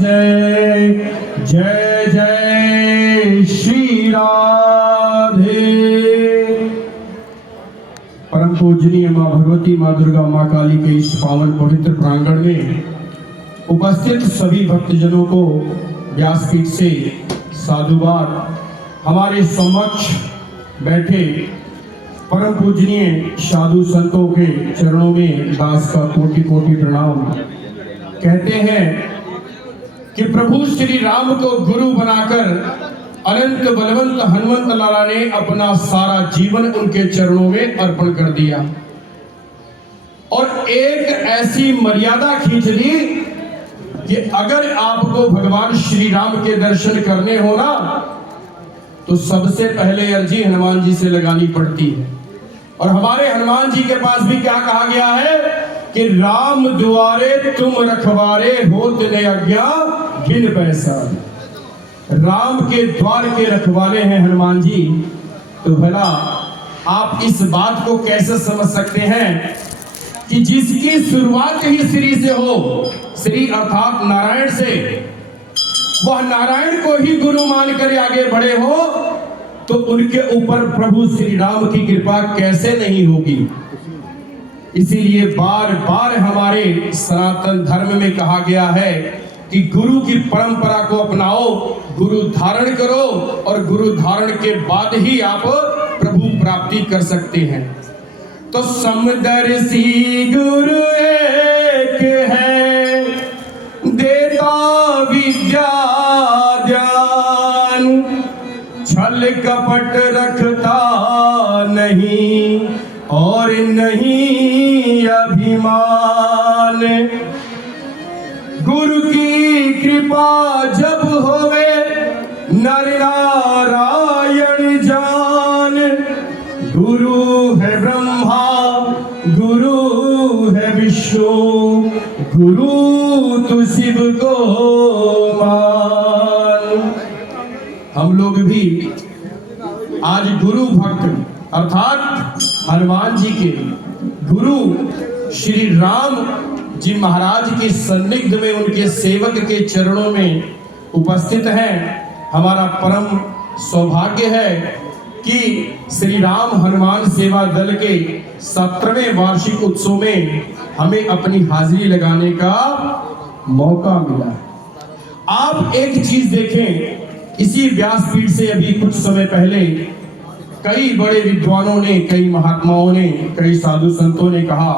जय जय जय श्री राधे। परम पूजनीय माँ भगवती, माँ दुर्गा, माँ काली के इस पावन पवित्र प्रांगण में उपस्थित सभी भक्तजनों को व्यासपीठ से साधुवाद। हमारे समक्ष बैठे परम पूजनीय साधु संतों के चरणों में दास का कोटि कोटि प्रणाम। कहते हैं कि प्रभु श्री राम को गुरु बनाकर अनंत बलवंत हनुमंत लाला ने अपना सारा जीवन उनके चरणों में अर्पण कर दिया और एक ऐसी मर्यादा खींच ली कि अगर आपको भगवान श्री राम के दर्शन करने हो ना तो सबसे पहले अर्जी हनुमान जी से लगानी पड़ती है। और हमारे हनुमान जी के पास भी क्या कहा गया है कि राम दुआरे तुम रखवारे होत ने आज्ञा बिन पैसा। राम के द्वार के रखवाले हैं हनुमान जी। तो भला आप इस बात को कैसे समझ सकते हैं कि जिसकी शुरुआत ही श्री से हो, श्री अर्थात नारायण से, वह नारायण को ही गुरु मानकर आगे बढ़े हो तो उनके ऊपर प्रभु श्री राम की कृपा कैसे नहीं होगी। इसीलिए बार बार हमारे सनातन धर्म में कहा गया है कि गुरु की परंपरा को अपनाओ, गुरु धारण करो और गुरु धारण के बाद ही आप प्रभु प्राप्ति कर सकते हैं। तो समदर्शी गुरु एक है, देता विद्या ज्ञान, छल कपट रखता नहीं और नहीं अभिमान। गुरु की कृपा जब होवे नर नारायण जान। गुरु है ब्रह्मा, गुरु है विष्णु, गुरु तू शिव को मान। हम लोग भी आज गुरु भक्त अर्थात हनुमान जी के गुरु श्री राम जी महाराज के सन्निग्ध में उनके सेवक के चरणों में उपस्थित हैं। हमारा परम सौभाग्य है कि श्री राम हनुमान सेवा दल के 17वें वार्षिक उत्सव में हमें अपनी हाजिरी लगाने का मौका मिला। आप एक चीज देखें, इसी व्यासपीठ से अभी कुछ समय पहले कई बड़े विद्वानों ने, कई महात्माओं ने, कई साधु संतों ने कहा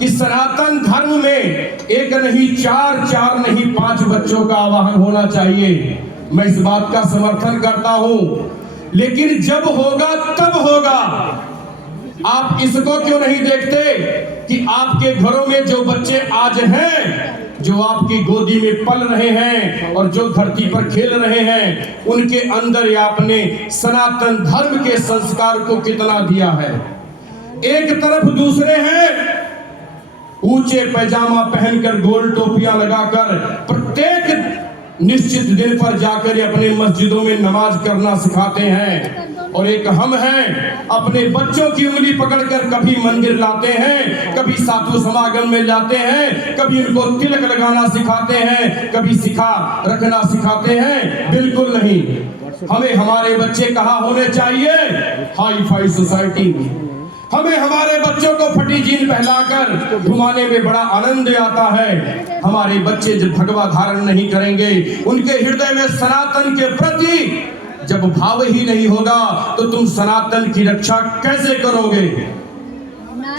कि सनातन धर्म में एक नहीं, चार नहीं, 5 बच्चों का आवाहन होना चाहिए। मैं इस बात का समर्थन करता हूं, लेकिन जब होगा तब होगा। आप इसको क्यों नहीं देखते कि आपके घरों में जो बच्चे आज हैं, जो आपकी गोदी में पल रहे हैं और जो धरती पर खेल रहे हैं, उनके अंदर आपने सनातन धर्म के संस्कार को कितना दिया है। एक तरफ दूसरे हैं ऊंचे पैजामा पहनकर, गोल टोपियां लगाकर प्रत्येक निश्चित दिन पर जाकर अपने मस्जिदों में नमाज करना सिखाते हैं, और एक हम हैं अपने बच्चों की उंगली पकड़कर कभी मंदिर लाते हैं, कभी साधु समागम में जाते हैं, कभी उनको तिलक लगाना सिखाते हैं, कभी सिखा रखना सिखाते हैं। बिल्कुल नहीं। हमें हमारे बच्चे कहाँ होने चाहिए? हाई फाई सोसाइटी में। हमें हमारे बच्चों को फटी जीन पहनाकर घुमाने में बड़ा आनंद आता है। हमारे बच्चे जब भगवा धारण नहीं करेंगे, उनके हृदय में सनातन के प्रति जब भाव ही नहीं होगा तो तुम सनातन की रक्षा कैसे करोगे?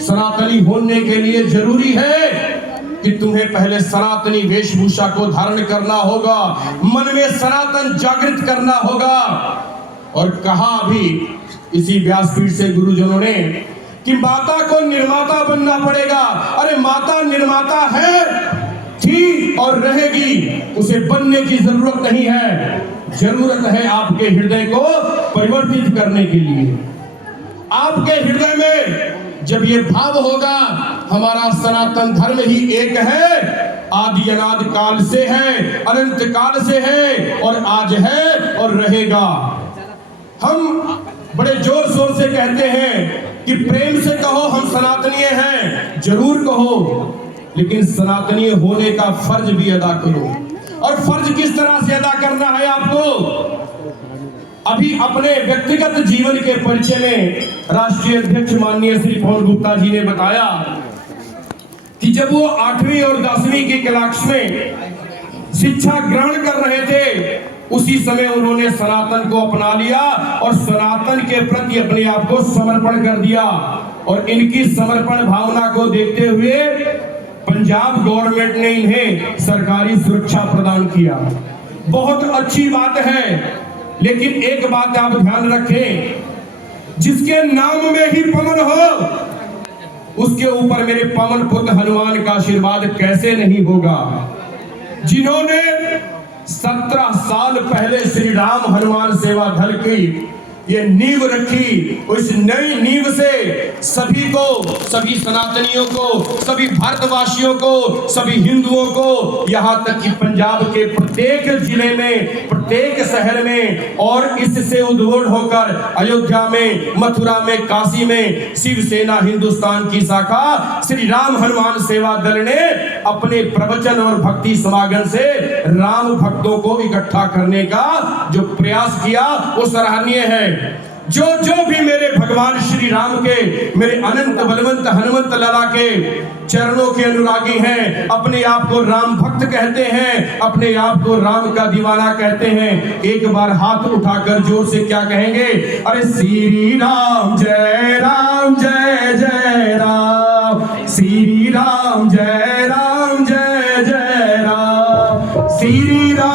सनातनी होने के लिए जरूरी है कि तुम्हें पहले सनातनी वेशभूषा को धारण करना होगा, मन में सनातन जागृत करना होगा। और कहा भी इसी व्यासपीठ से गुरुजनों ने कि माता को निर्माता बनना पड़ेगा। अरे माता निर्माता है, थी और रहेगी, उसे बनने की जरूरत नहीं है। जरूरत है आपके हृदय को परिवर्तित करने के लिए। आपके हृदय में जब ये भाव होगा हमारा सनातन धर्म ही एक है, आदि अनादि काल से है, अनंत काल से है और आज है और रहेगा। हम बड़े जोर शोर से कहते हैं कि प्रेम से कहो हम सनातनीय हैं, जरूर कहो, लेकिन सनातनीय होने का फर्ज भी अदा करो। और फर्ज किस तरह से अदा करना है आपको। अभी अपने व्यक्तिगत जीवन के परिचय में राष्ट्रीय अध्यक्ष माननीय श्री पवन गुप्ता जी ने बताया कि जब वो 8वीं और 10वीं की क्लास में शिक्षा ग्रहण कर रहे थे, उसी समय उन्होंने सनातन को अपना लिया और सनातन के प्रति अपने आप को समर्पण कर दिया। और इनकी समर्पण भावना को देखते हुए पंजाब गवर्नमेंट ने इन्हें सरकारी सुरक्षा प्रदान किया। बहुत अच्छी बात है, लेकिन एक बात आप ध्यान रखें, जिसके नाम में ही पवन हो उसके ऊपर मेरे पवन पुत्र हनुमान का आशीर्वाद कैसे नहीं होगा। जिन्होंने 17 साल पहले श्री राम हनुमान सेवा दल की ये नींव रखी, उस नई नींव से सभी को, सभी सनातनियों को, सभी भारतवासियों को, सभी हिंदुओं को, यहाँ तक कि पंजाब के प्रत्येक जिले में, प्रत्येक शहर में और इससे उद्भव होकर अयोध्या में, मथुरा में, काशी में शिवसेना हिंदुस्तान की शाखा श्री राम हनुमान सेवा दल ने अपने प्रवचन और भक्ति समागम से राम भक्तों को इकट्ठा करने का जो प्रयास किया वो सराहनीय है। जो जो भी मेरे भगवान श्री राम के, मेरे अनंत बलवंत हनुमंत लाला के चरणों के अनुरागी हैं, अपने आप को राम भक्त कहते हैं, अपने आप को राम का दीवाना कहते हैं, एक बार हाथ उठाकर जोर से क्या कहेंगे? अरे श्री राम जय राम जय जय राम, श्री राम जय राम जय जय राम, श्री राम